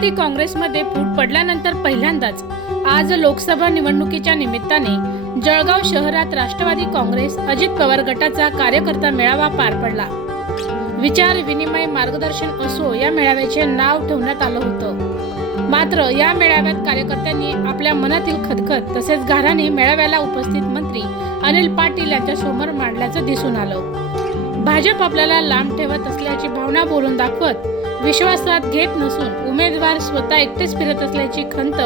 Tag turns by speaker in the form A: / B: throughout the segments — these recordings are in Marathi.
A: राष्ट्रवादी काँग्रेसमध्ये फूट पडल्यानंतर पहिल्यांदाच आज लोकसभा निवडणुकीच्या निमित्ताने जळगाव शहरात राष्ट्रवादी काँग्रेस अजित पवार गटाचा कार्यकर्ता मेळावा पार पडला. विचार विनिमय मार्गदर्शन असो या मेळाव्याचे नाव ठेवण्यात आलं होतं. मात्र या मेळाव्यात कार्यकर्त्यांनी आपल्या मनातील खदखद तसेच गाऱ्हाणे मेळाव्याला उपस्थित मंत्री अनिल पाटील यांच्या समोर मांडल्याचं दिसून आलं. भाजप आपल्याला लांब ठेवत असल्याची भावना बोलून दाखवत विश्वासात घेत नसून उमेदवार स्वतः एकटेच फिरत असल्याची खंत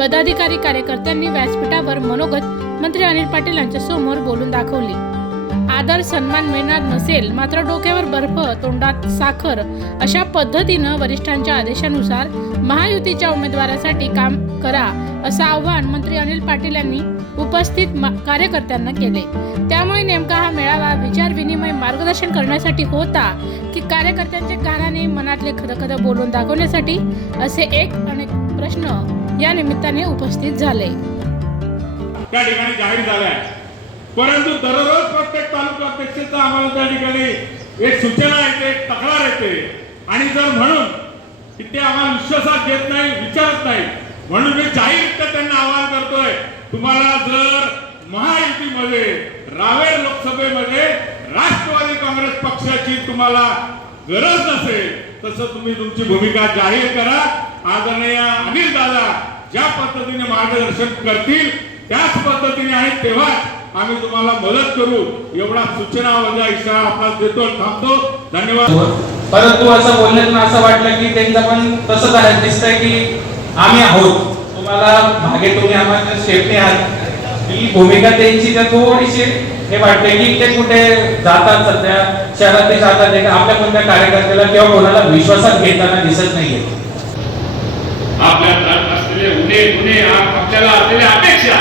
A: पदाधिकारी कार्यकर्त्यांनी व्यासपीठावर मनोगत मंत्री अनिल पाटील यांच्या समोर बोलून दाखवली. आदर सन्मान मिळणार नसेल मात्र डोक्यावर बर्फ तोंडात साखर अशा पद्धतीनं वरिष्ठांच्या आदेशानुसार महायुतीच्या उमेदवारासाठी काम करा असं आव्हान मंत्री अनिल पाटील यांनी उपस्थित मा- कार्यकर्त्यांना केले. त्यामुळे नेमका हा मेळावा विचार मार्गदर्शन करण्यासाठी होता की कार्यकर्त्यांचे कानाने मनातले खदखद बोलून दाखवण्यासाठी असे एक अनेक प्रश्न या निमित्ताने उपस्थित झाले.
B: त्या ठिकाणी जाहीर झाल्या परंतु दररोज प्रत्येक तालुका अध्यक्षाचा आम्हाला त्या ठिकाणी एक सूचना येते एक तक्रार येते. आणि जर म्हणून की ते आम्हाला विश्वासात घेत नाही विचारत नाही म्हणून मी जाहीररित्या त्यांना आवाहन करतोय तुम्हाला जर महायुतीमध्ये रावेर लोकसभेमध्ये राष्ट्रवादी काँग्रेस पक्षाची तुम्हाला गरज नसेल तसं तुम्ही तुमची भूमिका जाहीर करा. आदरणीय अनिल दादा ज्या पद्धतीने मार्गदर्शन करतील त्याच पद्धतीने आणि तेव्हाच आम्ही तुम्हाला मदत करू. एवढा सूचना वजा इशारा आपला देतो थांबतो. धन्यवाद.
C: परंतु असं बोलण्यातून असं वाटलं की त्यांचं पण तसंच आहे दिसतंय की आम्ही आहोत. तुम्हाला मागे तुम्ही आम्हाला शेपटे आहात ही भूमिका त्यांची तर थोडीशी हे वाटते की ते कुठे जातात सध्या शहरात ते जातात आपल्या कोणत्या कार्यकर्त्याला किंवा कोणाला विश्वासात घेताना दिसत नाहीये.
D: आपल्या असलेले उणे गुन्हे आपल्याला असलेल्या अपेक्षा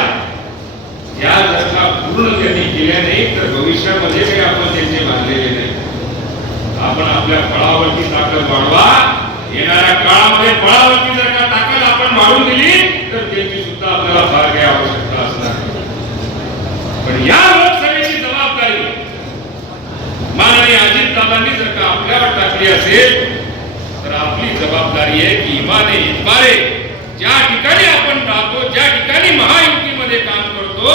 D: या जर पूर्ण त्यांनी केल्या नाही तर भविष्यामध्ये काही आपण त्यांचे बांधलेले नाही. आपण आपल्या फळावरती ताकद वाढवा येणाऱ्या काळामध्ये फळावरती जर का ताकद आपण वाढून दिली तर त्यांची सुद्धा आपल्याला फार काही आवश्यकता असणार नाही. पण या लोकसभेची जबाबदारी माननीय अजित दादांनी जर का आपल्यावर टाकली असेल तर आपली जबाबदारी आहे की इमाने इतबारे ज्या ठिकाणी आपण राहतो ज्या ठिकाणी महायुतीमध्ये काम करतो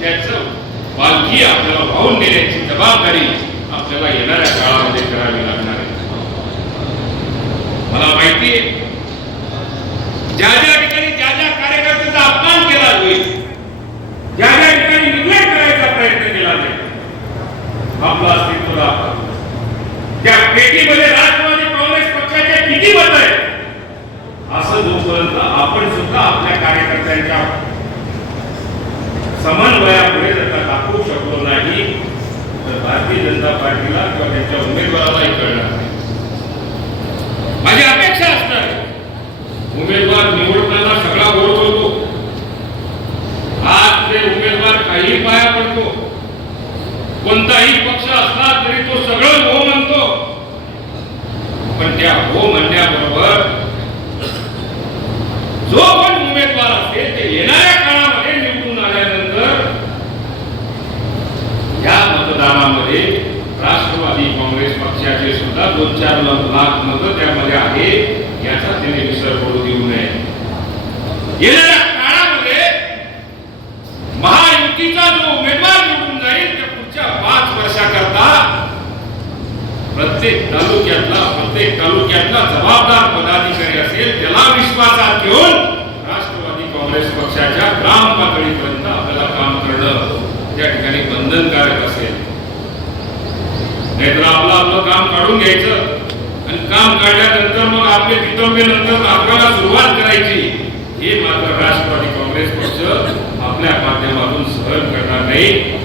D: त्याचं पालखी आपल्याला वाहून नेण्याची जबाबदारी आपल्याला येणाऱ्या काळामध्ये करावी लागणार आहे. मला माहिती ज्या ज्या ज्या कार्यकर्त्याचा अपमान केला जाईल ज्या ज्या ठिकाणी निग्लेक्ट करायचा प्रयत्न केला जाईल आपलं अस्तित्व राहतं त्या पेटीमध्ये राष्ट्रवादी काँग्रेस पक्षाचे किती मत आहेत असं जोपर्यंत आपण सुद्धा आपल्या कार्यकर्त्यांच्या समन्वयापुढे त्यांना दाखवू शकलो नाही तर भारतीय जनता पार्टीला किंवा त्यांच्या उमेदवारालाही कळणार नाही. माझी अपेक्षा असणार. उमेदवार निवडताना सगळा गोड बोलतो. आज ते उमेदवार काही पाया पडतो. कोणताही पक्ष असला तरी तो सगळं हो हो म्हणण्याबरोबर जो पण उमेदवार असेल ते येणाऱ्या काळामध्ये निवडून आल्यानंतर या मतदानामध्ये राष्ट्रवादी काँग्रेस पक्षाचे सुद्धा दोन चार लाख मत त्यामध्ये आहे याचा त्याने विसर करू देऊ नये. येणाऱ्या काळामध्ये महायुतीचा जो उमेदवार निवडून जाईल त्या पुढच्या पाच वर्षाकरता प्रत्येक तालुक्यातला प्रत्येक तालुक्यातला जबाबदार पदाधिकारी असेल त्याला विश्वासात घेऊन राष्ट्रवादी काँग्रेस पक्षाच्या ग्राम पातळीपर्यंत आपल्याला काम करणं त्या ठिकाणी बंधनकारक असेल. नाहीतर आपलं आपलं काम काढून घ्यायचं. आणि काम काढल्यानंतर मग आपले पितंबे नंतर आपल्याला सुरुवात करायची. हे मात्र राष्ट्रवादी काँग्रेस पक्ष आपल्या माध्यमातून सहन करणार नाही.